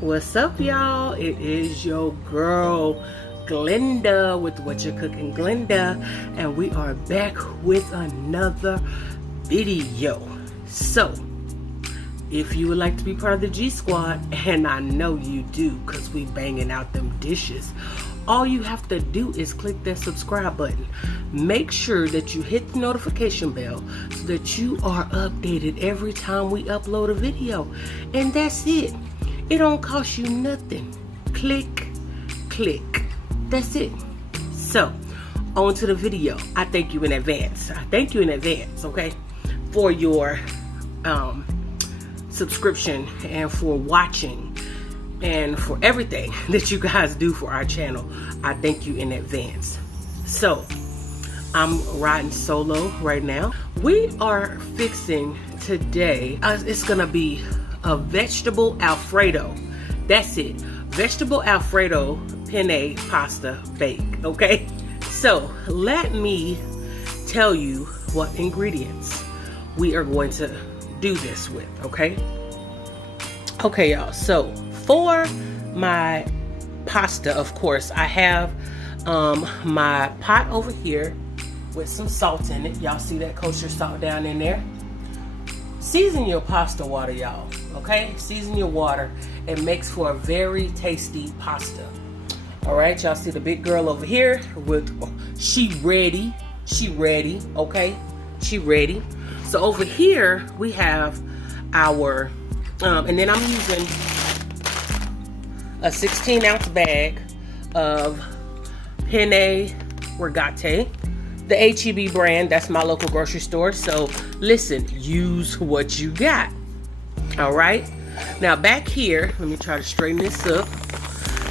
What's up, y'all? It is your girl Glenda with WhatchaCookinGlenda, and we are back with another video. So if you would like to be part of the G Squad, and I know you do because we banging out them dishes, all you have to do is click that subscribe button. Make sure that you hit the notification bell so that you are updated every time we upload a video. And that's it. It don't cost you nothing. Click, click. That's it. So, on to the video. I thank you in advance. I thank you in advance, okay, for your subscription and for watching and for everything that you guys do for our channel. I thank you in advance. So, I'm riding solo right now. We are fixing today, it's gonna be a vegetable Alfredo. That's it. Vegetable Alfredo penne pasta bake, okay? So let me tell you what ingredients we are going to do this with, okay? Okay, y'all, so for my pasta, of course, I have my pot over here with some salt in it. Y'all see that kosher salt down in there? Season your pasta water, y'all. Okay, season your water. It makes for a very tasty pasta. All right, y'all see the big girl over here with, she ready, okay, she ready. So over here we have our, and then I'm using a 16-ounce bag of penne rigate, the HEB brand. That's my local grocery store. So listen, use what you got. All right, now back here, let me try to straighten this up.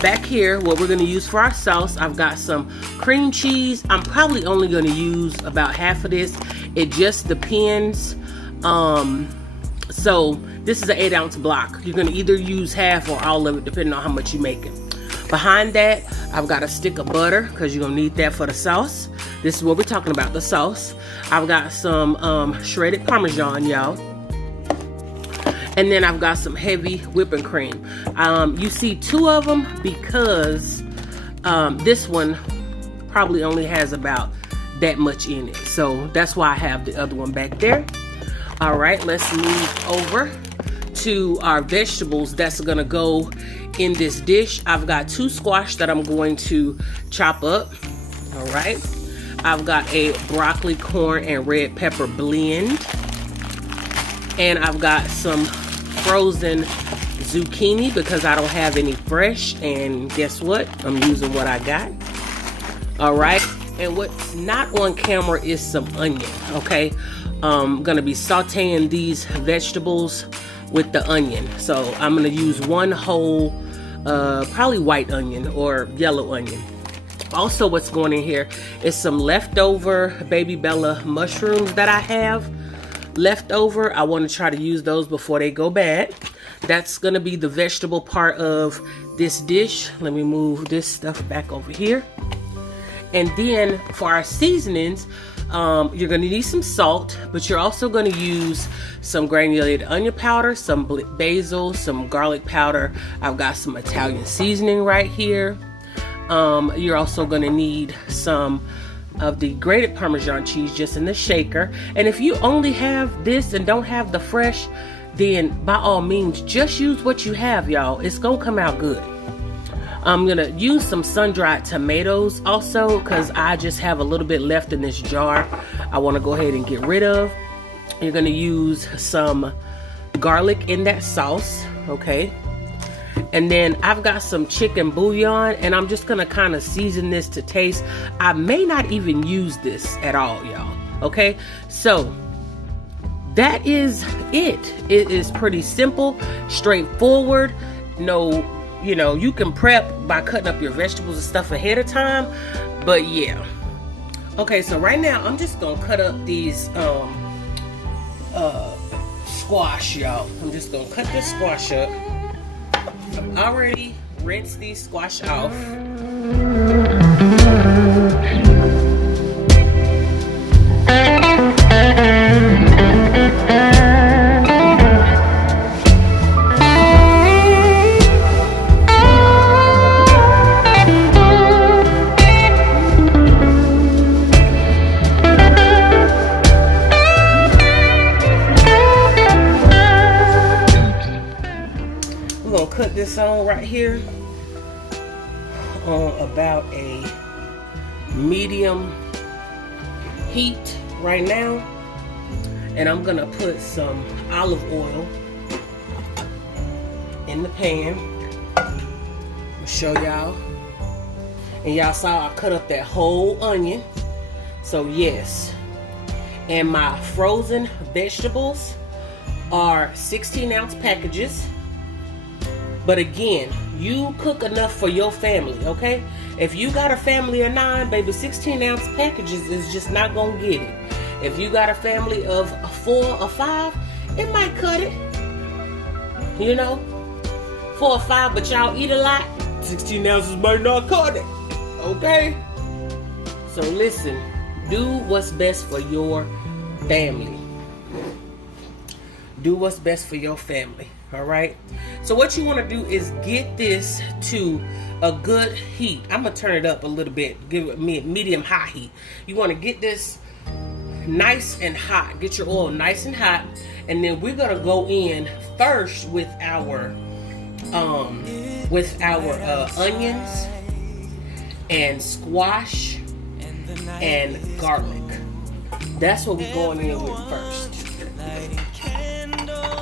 Back here, what we're going to use for our sauce, I've got some cream cheese. I'm probably only going to use about half of this. It just depends. So this is an 8-ounce block. You're going to either use half or all of it depending on how much you're making. Behind that, I've got a stick of butter because you're going to need that for the sauce. This is what we're talking about, the sauce. I've got some shredded Parmesan, y'all. And then I've got some heavy whipping cream. You see 2 of them because this one probably only has about that much in it. So that's why I have the other one back there. All right, let's move over to our vegetables that's gonna go in this dish. I've got 2 squash that I'm going to chop up. All right. I've got a broccoli, corn, and red pepper blend. And I've got some frozen zucchini because I don't have any fresh, and guess what, I'm using what I got. All right, and what's not on camera is some onion. Okay, I'm gonna be sauteing these vegetables with the onion, so I'm gonna use 1 whole probably white onion or yellow onion. Also, what's going in here is some leftover Baby Bella mushrooms that I have left over. I want to try to use those before they go bad. That's going to be the vegetable part of this dish. Let me move this stuff back over here. And then for our seasonings, you're going to need some salt, but you're also going to use some granulated onion powder, some basil, some garlic powder. I've got some Italian seasoning right here. You're also going to need some of the grated Parmesan cheese just in the shaker. And if you only have this and don't have the fresh, then by all means just use what you have, y'all. It's gonna come out good. I'm gonna use some sun-dried tomatoes also because I just have a little bit left in this jar I want to go ahead and get rid of. You're gonna use some garlic in that sauce, okay? And then I've got some chicken bouillon, and I'm just gonna kind of season this to taste. I may not even use this at all, y'all. Okay, so that is it. It is pretty simple, straightforward. No, you know, you can prep by cutting up your vegetables and stuff ahead of time, but yeah. Okay, so right now I'm just gonna cut up these squash, y'all. I'm just gonna cut this squash up. I've already rinsed these squash off. Cut this on right here on about a medium heat right now, and I'm gonna put some olive oil in the pan. I'll show y'all, and y'all saw I cut up that whole onion, so yes. And my frozen vegetables are 16-ounce packages. But again, you cook enough for your family, okay? If you got a family of 9, baby, 16-ounce packages is just not gonna get it. If you got a family of 4 or 5, it might cut it. You know? 4 or 5, but y'all eat a lot, 16 ounces might not cut it, okay? So listen, do what's best for your family. Do what's best for your family. All right, so what you want to do is get this to a good heat. I'm gonna turn it up a little bit, give it medium high heat. You want to get this nice and hot, get your oil nice and hot, and then we're gonna go in first with our onions and squash and garlic. That's what we're going in with first.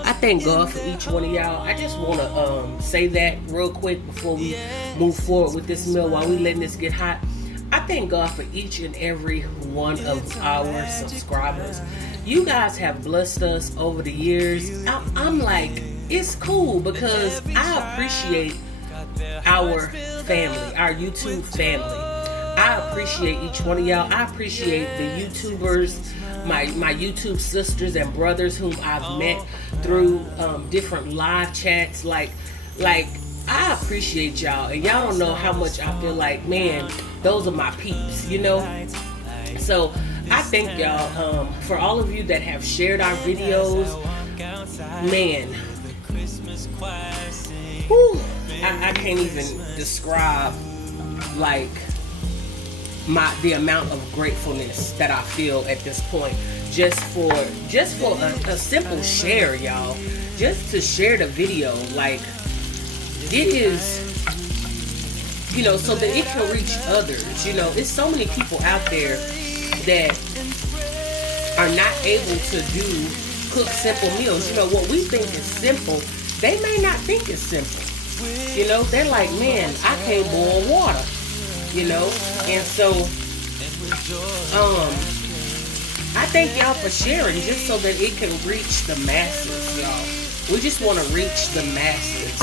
I thank God for each one of y'all. I just want to say that real quick before we move forward with this meal while we letting this get hot. I thank God for each and every one of our subscribers. You guys have blessed us over the years. I'm like, it's cool because I appreciate our family, our YouTube family. I appreciate each one of y'all. I appreciate the YouTubers, my YouTube sisters and brothers whom I've met through different live chats. Like I appreciate y'all, and y'all don't know how much I feel like, man, those are my peeps, you know. So I thank y'all for all of you that have shared our videos. Man, whew, I can't even describe like the amount of gratefulness that I feel at this point, just for a simple share, y'all. Just to share the video, like, it is, you know, so that it can reach others. You know, it's so many people out there that are not able to cook simple meals. You know, what we think is simple, they may not think is simple. You know, they're like, man, I can't boil water. You know, and so I thank y'all for sharing, just so that it can reach the masses, y'all. We just want to reach the masses.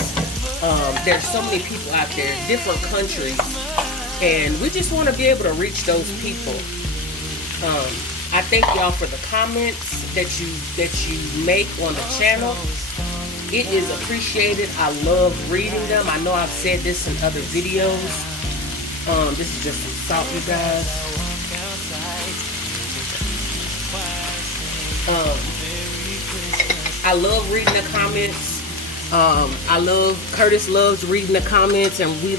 There's so many people out there, different countries, and we just want to be able to reach those people. I thank y'all for the comments that you make on the channel. It is appreciated. I love reading them. I know I've said this in other videos. This is just some salt, you guys. I love reading the comments. Curtis loves reading the comments, and we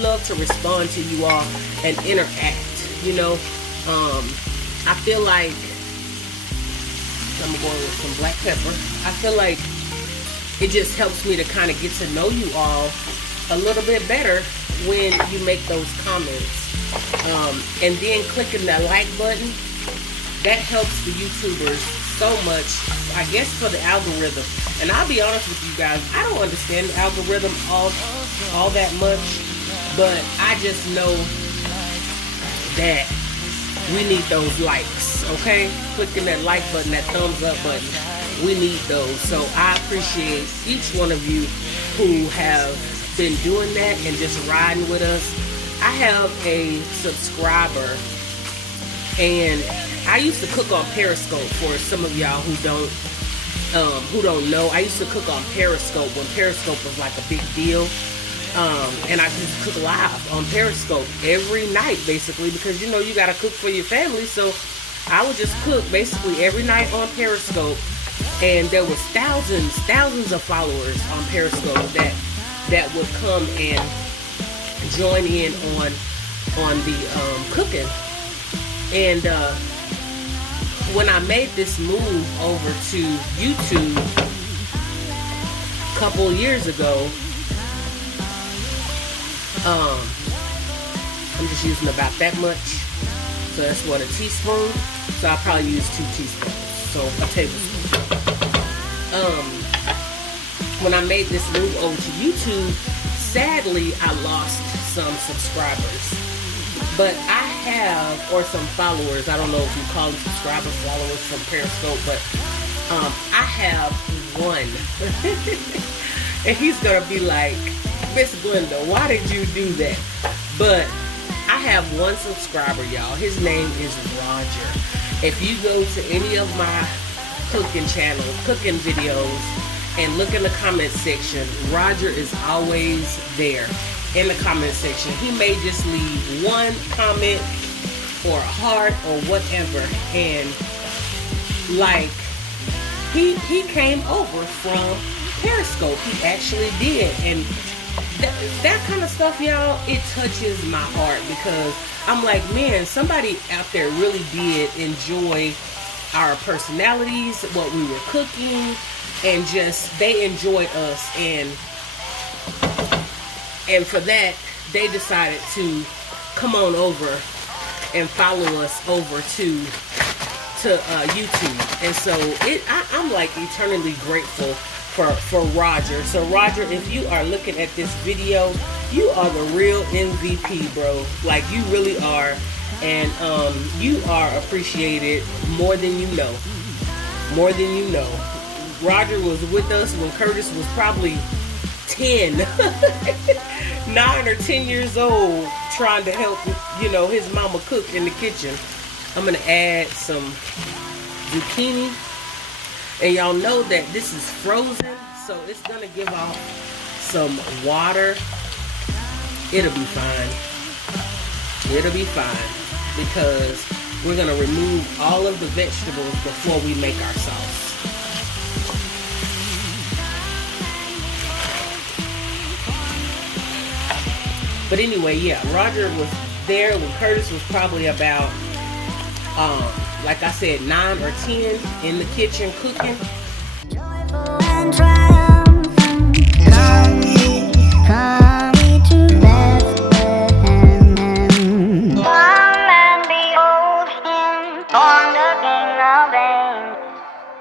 love to respond to you all and interact. You know, I feel like I'm going with some black pepper. I feel like it just helps me to kind of get to know you all a little bit better when you make those comments. And then clicking that like button, that helps the YouTubers so much, I guess, for the algorithm. And I'll be honest with you guys, I don't understand the algorithm all that much, but I just know that we need those likes, okay? Clicking that like button, that thumbs up button, we need those. So I appreciate each one of you who have been doing that and just riding with us. I have a subscriber, and I used to cook on Periscope. For some of y'all who don't know, I used to cook on Periscope when Periscope was like a big deal. And I just cook live on Periscope every night, basically, because you know you gotta cook for your family. So I would just cook basically every night on Periscope, and there was thousands of followers on Periscope that would come and join in on the cooking. And when I made this move over to YouTube a couple years ago, I'm just using about that much. So that's what, a teaspoon. So I'll probably use 2 teaspoons. So a tablespoon. When I made this move over to YouTube, sadly I lost some subscribers. But I have, or some followers, I don't know if you call them subscribers, followers from Periscope, but I have one. And he's gonna be like, Miss Glenda, why did you do that? But I have one subscriber, y'all. His name is Roger. If you go to any of my cooking channels, cooking videos, and look in the comment section, Roger is always there in the comment section. He may just leave one comment or a heart or whatever, and like he came over from Periscope. He actually did, and that kind of stuff, y'all, it touches my heart, because I'm like, man, somebody out there really did enjoy our personalities, what we were cooking, and just they enjoyed us, and for that they decided to come on over and follow us over to YouTube. And so I'm like eternally grateful for Roger. So Roger, if you are looking at this video, you are the real MVP, bro. Like, you really are. And you are appreciated more than you know. More than you know. Roger was with us when Curtis was probably 10, 9 or 10 years old, trying to help, you know, his mama cook in the kitchen. I'm gonna add some zucchini. And y'all know that this is frozen, so it's gonna give off some water. It'll be fine. It'll be fine, because we're gonna remove all of the vegetables before we make our sauce. But anyway, yeah, Roger was there when Curtis was probably about like I said, 9 or 10 in the kitchen cooking. Joyful and triumphant, come ye to Bethlehem. Come and behold him, born the King of Kings.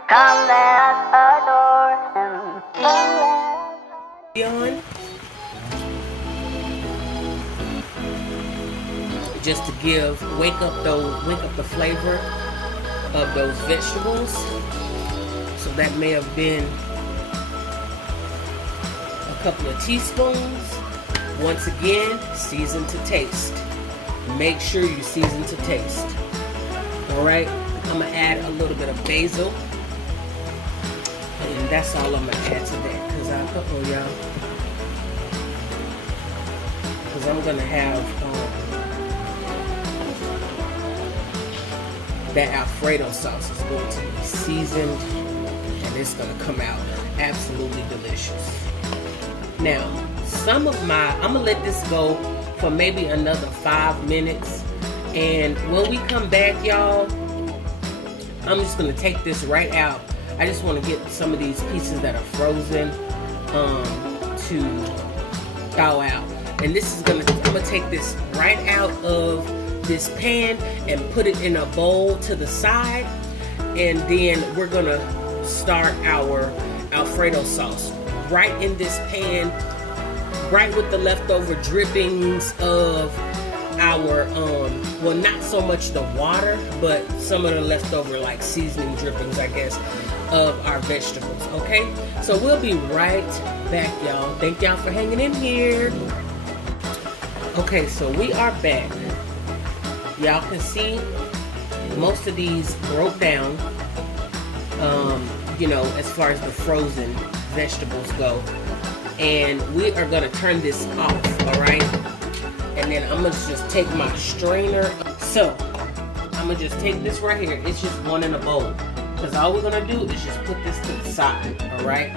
Come, let us adore him. Beyond, just to wake up the flavor of those vegetables. So that may have been a couple of teaspoons. Once again, season to taste. Make sure you season to taste. Alright, I'm gonna add a little bit of basil, and that's all I'm gonna add to that, because I'm gonna have that Alfredo sauce is going to be seasoned, and it's going to come out absolutely delicious. Now, I'm going to let this go for maybe another 5 minutes, and when we come back, y'all, I'm just going to take this right out. I just want to get some of these pieces that are frozen to thaw out. And this is I'm going to take this right out of this pan and put it in a bowl to the side, and then we're gonna start our Alfredo sauce right in this pan, right with the leftover drippings of our well, not so much the water, but some of the leftover like seasoning drippings, I guess, of our vegetables. Okay, so we'll be right back, y'all. Thank y'all for hanging in here. Okay, so we are back. Y'all can see most of these broke down, you know, as far as the frozen vegetables go. and we are gonna turn this off, all right? And then I'm gonna just take my strainer. So I'm gonna just take this right here. It's just one in a bowl, because all we're gonna do is just put this to the side, all right?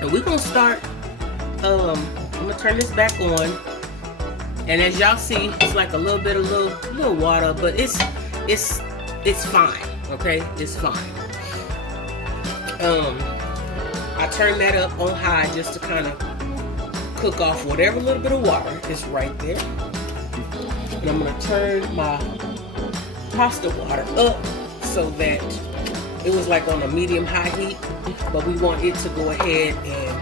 And we're gonna start. I'm gonna turn this back on, and as y'all see, it's like a little bit of little water, but it's fine. Okay, it's fine. I turn that up on high just to kind of cook off whatever little bit of water is right there. And I'm gonna turn my pasta water up so that it was like on a medium-high heat, but we want it to go ahead and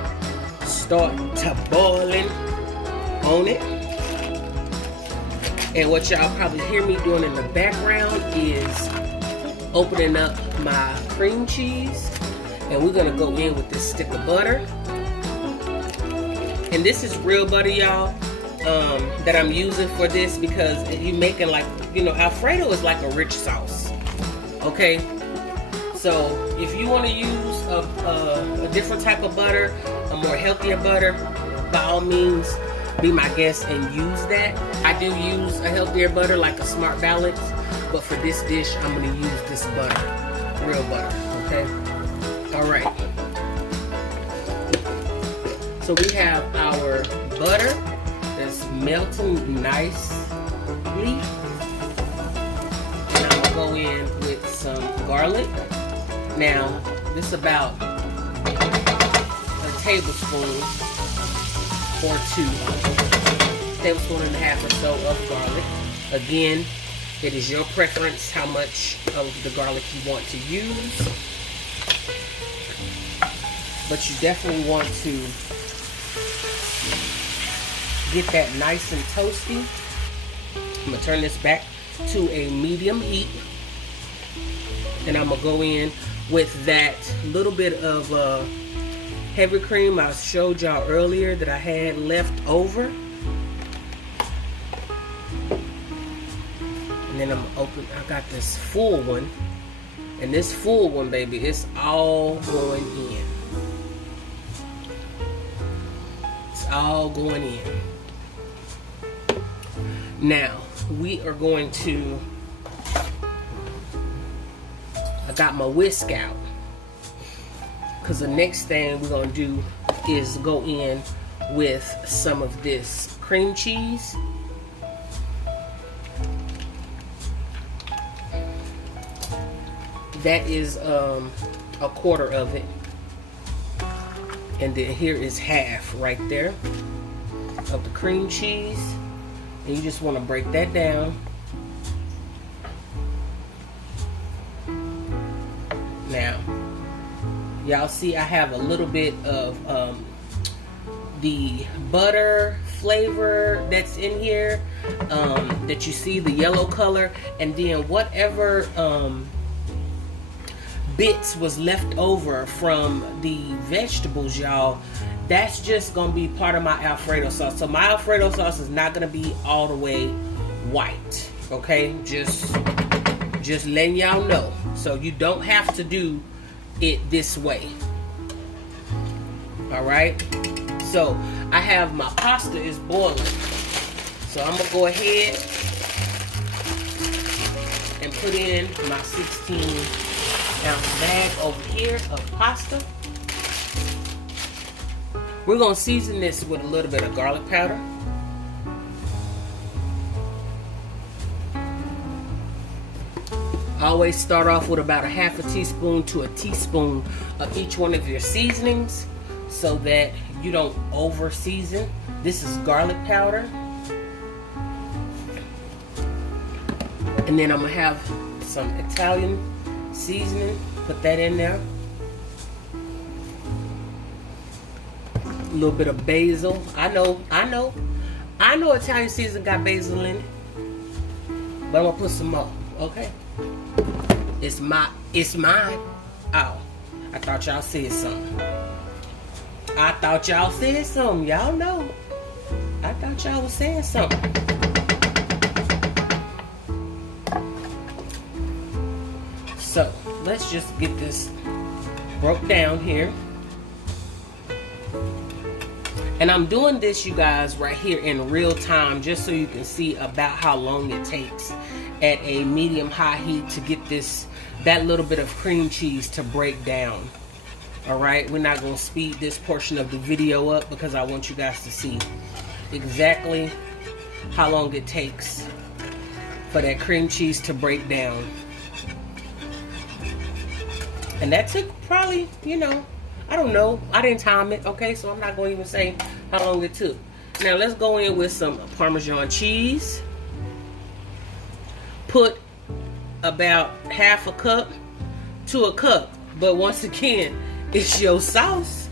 start to boiling on it. And what y'all probably hear me doing in the background is opening up my cream cheese, and we're gonna go in with this stick of butter. And this is real butter, y'all, that I'm using for this, because you making, like, you know, Alfredo is like a rich sauce, okay? So if you want to use a different type of butter, a more healthier butter, by all means, be my guest and use that. I do use a healthier butter, like a Smart Balance, but for this dish, I'm going to use this butter, real butter, okay? All right. So we have our butter that's melting nicely. And I'm going to go in with some garlic. Now, this is about a tablespoon or two, tablespoon and a half or so of garlic. Again, it is your preference how much of the garlic you want to use, but you definitely want to get that nice and toasty. I'm gonna turn this back to a medium heat, and I'm gonna go in with that little bit of heavy cream I showed y'all earlier that I had left over. And then I'm open. I got this full one, and this full one, baby, it's all going in. It's all going in. Now we are going to. I got my whisk out, because the next thing we're going to do is go in with some of this cream cheese. That is a quarter of it, and then here is half right there of the cream cheese, and you just want to break that down. Now, y'all see I have a little bit of the butter flavor that's in here, that you see the yellow color, and then whatever bits was left over from the vegetables, y'all, that's just gonna be part of my Alfredo sauce. So my Alfredo sauce is not gonna be all the way white, okay? Just letting y'all know. So you don't have to do it this way. All right. So I have my pasta is boiling. So I'm gonna go ahead and put in my 16-ounce bag over here of pasta. We're gonna season this with a little bit of garlic powder. Always start off with about a half a teaspoon to a teaspoon of each one of your seasonings so that you don't over season. This is garlic powder. And then I'm gonna have some Italian seasoning. Put that in there. A little bit of basil. I know Italian seasoning got basil in it. But I'm gonna put some more, okay? It's mine. Oh, I thought y'all said something. Y'all know. I thought y'all was saying something. So let's just get this broke down here. And I'm doing this, you guys, right here in real time, just so you can see about how long it takes at a medium-high heat to get that little bit of cream cheese to break down. All right, we're not going to speed this portion of the video up because I want you guys to see exactly how long it takes for that cream cheese to break down. And that took probably, you know, I don't know. I didn't time it, okay? So I'm not going to even say how long it took. Now, let's go in with some Parmesan cheese. Put about half a cup to a cup. But once again, it's your sauce.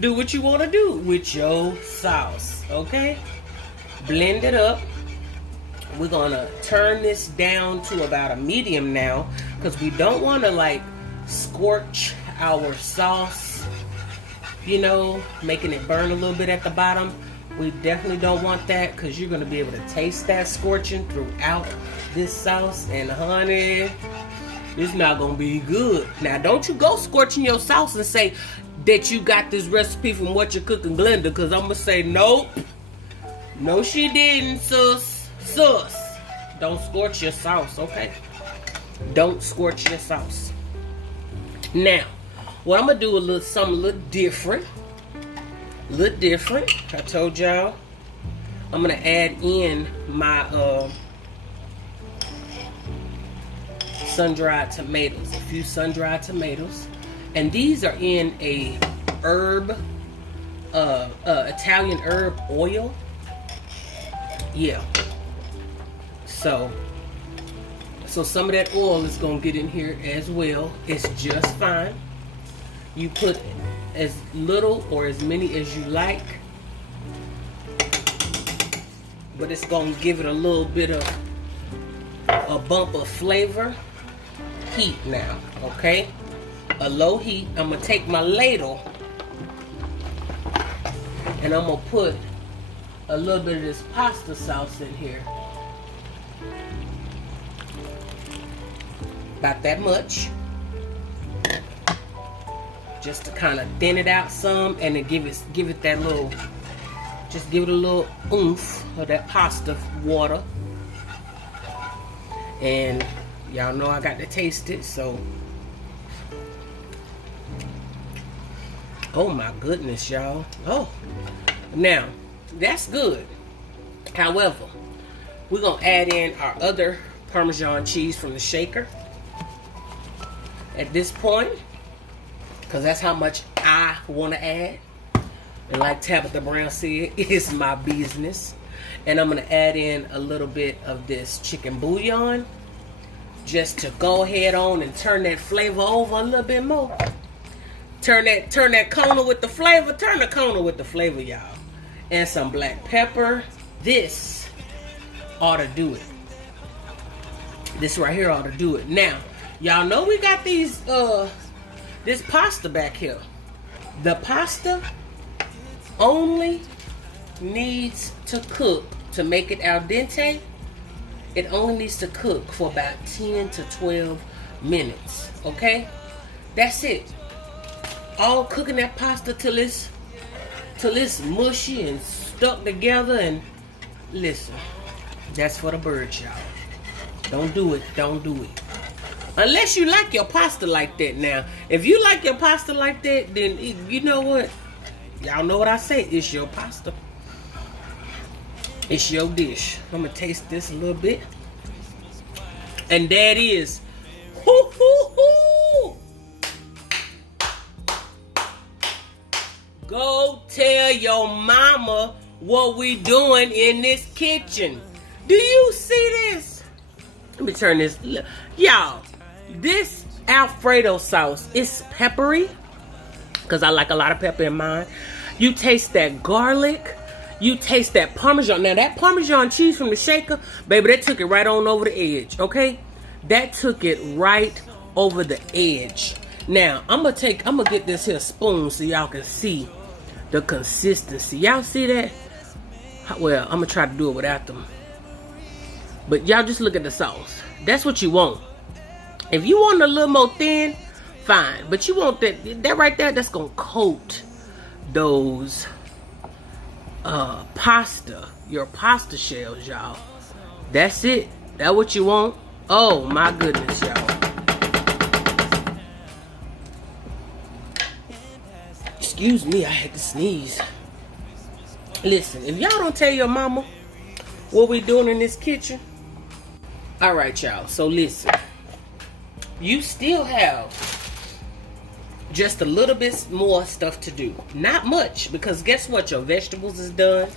Do what you want to do with your sauce, okay? Blend it up. We're going to turn this down to about a medium now because we don't want to, like, scorch our sauce, you know, making it burn a little bit at the bottom. We definitely don't want that because you're going to be able to taste that scorching throughout this sauce. And honey, it's not going to be good. Now, don't you go scorching your sauce and say that you got this recipe from WhatchaCookinGlenda, because I'm going to say, nope. No, she didn't, sus. Don't scorch your sauce, okay? Don't scorch your sauce. Now, what I'm going to do something a little different. I told y'all I'm going to add in my sun-dried tomatoes. A few sun-dried tomatoes. And these are in a Italian herb oil. Yeah. So some of that oil is going to get in here as well. It's just fine. You put as little or as many as you like. But it's going to give it a little bit of a bump of flavor. Heat now, okay? A low heat. I'm going to take my ladle and I'm going to put a little bit of this pasta sauce in here. About that much. Just to kind of thin it out some and then give it that little, just give it a little oomph of that pasta water. And y'all know I got to taste it, so. Oh my goodness, y'all. Oh, now that's good. However, we're gonna add in our other Parmesan cheese from the shaker at this point, because that's how much I want to add. And like Tabitha Brown said, it's my business. And I'm going to add in a little bit of this chicken bouillon just to go ahead on and turn that flavor over a little bit more. Turn that corner with the flavor. Turn the corner with the flavor, y'all. And some black pepper. This ought to do it. This right here ought to do it. Now, y'all know we got these this pasta back here. The pasta only needs to cook to make it al dente. It only needs to cook for about 10 to 12 minutes. Okay? That's it. All cooking that pasta till it's mushy and stuck together. And listen, that's for the birds, y'all. Don't do it. Don't do it. Unless you like your pasta like that. Now, if you like your pasta like that, then you know what? Y'all know what I say. It's your pasta. It's your dish. I'm going to taste this a little bit. And that is. Hoo, hoo, hoo. Go tell your mama what we doing in this kitchen. Do you see this? Let me turn this. Y'all, this Alfredo sauce is peppery because I like a lot of pepper in mine. You taste that garlic. You taste that Parmesan. Now, that Parmesan cheese from the shaker, baby, that took it right on over the edge, okay? That took it right over the edge. Now, I'm going to get this here spoon so y'all can see the consistency. Y'all see that? Well, I'm gonna try to do it without them. But y'all just look at the sauce. That's what you want. If you want a little more thin, fine. But you want that right there, that's gonna coat those your pasta shells, y'all. That's it. That what you want? Oh my goodness, y'all. Excuse me, I had to sneeze. Listen, if y'all don't tell your mama what we doing in this kitchen. Alright, y'all. So listen. You still have just a little bit more stuff to do. Not much, because guess what? Your vegetables is done.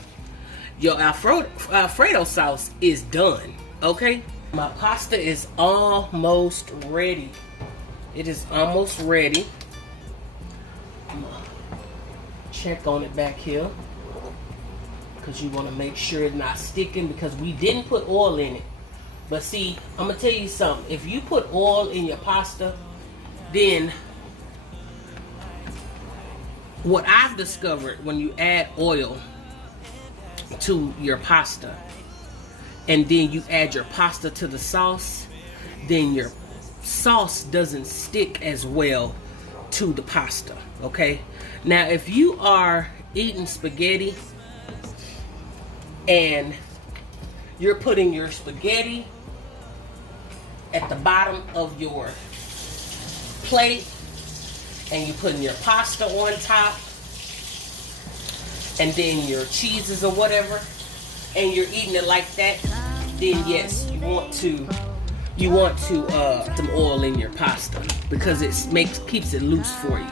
Your Alfredo sauce is done. Okay? My pasta is almost ready. It is almost ready. I'm gonna check on it back here, because you want to make sure it's not sticking, because we didn't put oil in it. But see, I'm gonna tell you something. If you put oil in your pasta, then what I've discovered, when you add oil to your pasta and then you add your pasta to the sauce, then your sauce doesn't stick as well to the pasta. Okay? Now, if you are eating spaghetti and you're putting your spaghetti at the bottom of your plate and you're putting your pasta on top and then your cheeses or whatever, and you're eating it like that, then yes, you want to some oil in your pasta, because it keeps it loose for you.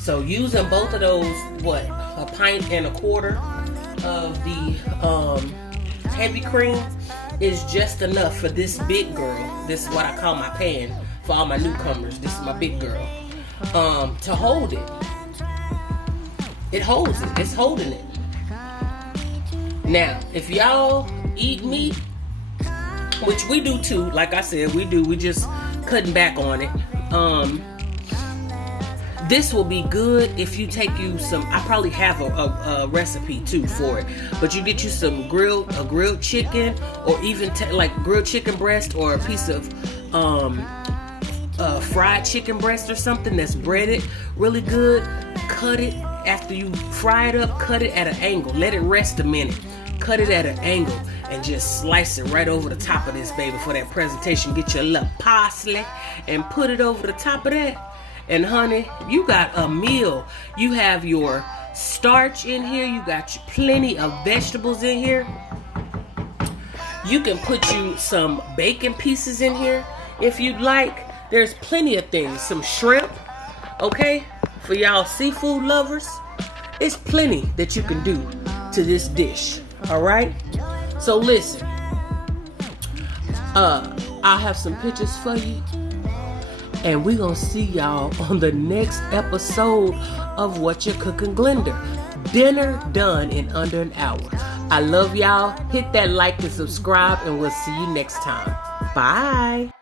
So using both of those, what, a pint and a quarter of the heavy cream is just enough for this big girl. This is what I call my pan for all my newcomers. This is my big girl. To hold it. It holds it. It's holding it. Now, if y'all eat meat, which we do too, like I said, we do. We just cutting back on it. This will be good if you take you some. I probably have a recipe too for it, but you get you some grilled chicken, or even like grilled chicken breast, or a piece of fried chicken breast or something that's breaded really good. Cut it after you fry it up. Cut it at an angle. Let it rest a minute. Cut it at an angle and just slice it right over the top of this baby for that presentation. Get your little parsley and put it over the top of that. And honey, you got a meal. You have your starch in here. You got plenty of vegetables in here. You can put you some bacon pieces in here if you'd like. There's plenty of things. Some shrimp, okay? For y'all seafood lovers, it's plenty that you can do to this dish, all right? So listen, I'll have some pictures for you. And we're going to see y'all on the next episode of WhatchaCookinGlenda. Dinner done in under an hour. I love y'all. Hit that like and subscribe, and we'll see you next time. Bye.